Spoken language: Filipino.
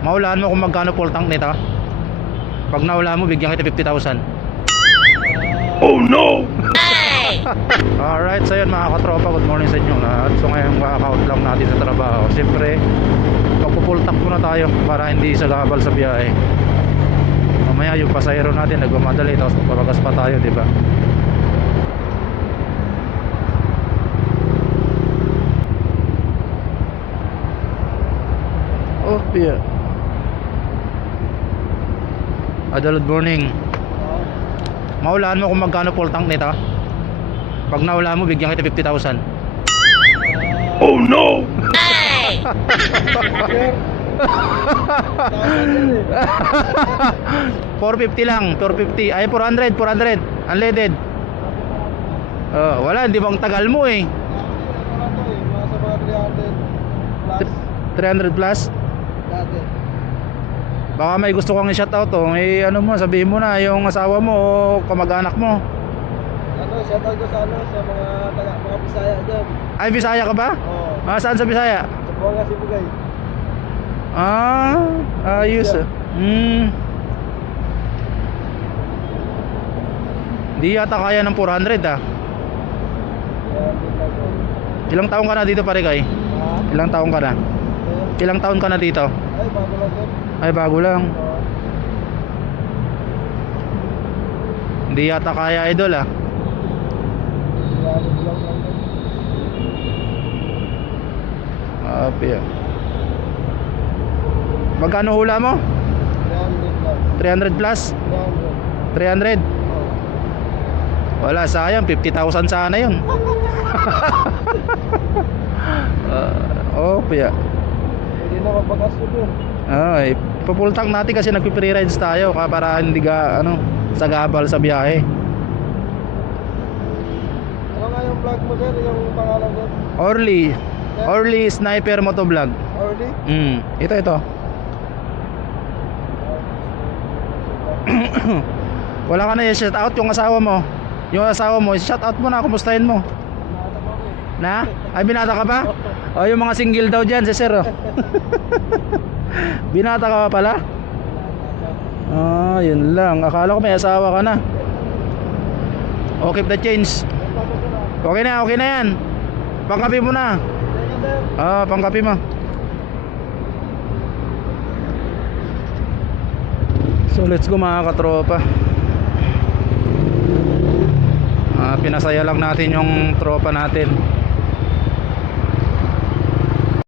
Maulaan mo kung magkano full tank nito. Pag naulaan mo, bigyan kita 50,000. Oh no! Alright, so yun mga katropa, good morning sa inyo lahat. So ngayon kaka-out lang natin sa trabaho. Siyempre, magpo-full tank muna tayo para hindi sagabal sa biyahe. Mamaya yung pasahero natin nagmamadali, tapos papagas pa tayo, di ba? Oh, yeah. Good morning. Maulaan mo kung magkano full tank nito. Pag naulaan mo, bigyan kita 50,000. Oh no! 450 lang, 450. Ay 400, 400. Unleaded. Wala, hindi bang tagal mo eh. 300 plus. Baka may gusto kong i-shoutout oh. Eh ano mo, sabihin mo na yung asawa mo o kamag-anak mo. Ano, shoutout ko sa mga Bisaya dyan. Ay, Bisaya ka ba? Oo. Saan sa Bisaya? Sa Buanga, Sibugay. Ayos ah. Di yata kaya ng 400 ah. Ilang taon ka na dito pare kay? Ilang taon ka na? Ilang taon ka na dito? Ay, bago lang din. Ay, bago lang. Hindi yata kaya idol ah. Ah. Magkano hula mo? 300 plus? 300? Wala, sayang 50,000 sana yun. Pia. Hindi na mapag-aso dun. Ay, pa-full tank natin kasi nagpi-free rides tayo para hindi ka sagabal sa biyahe. Ano nga yung vlog mo din? Yung pangalan din? Orly Sniper Motovlog. Orly? Ito. Wala ka na i-shout out yung asawa mo. Yung asawa mo, shout out mo na, kumustahin mo. Na? Ay, binata ka pa? O, yung mga single daw dyan, si sir. Binata ka pa pala? Yun lang. Akala ko may asawa ka na. Okay, the change. Okay na yan. Pangkapi mo na. Pangkapi mo. So let's go mga katropa. Pinasaya lang natin yung tropa natin.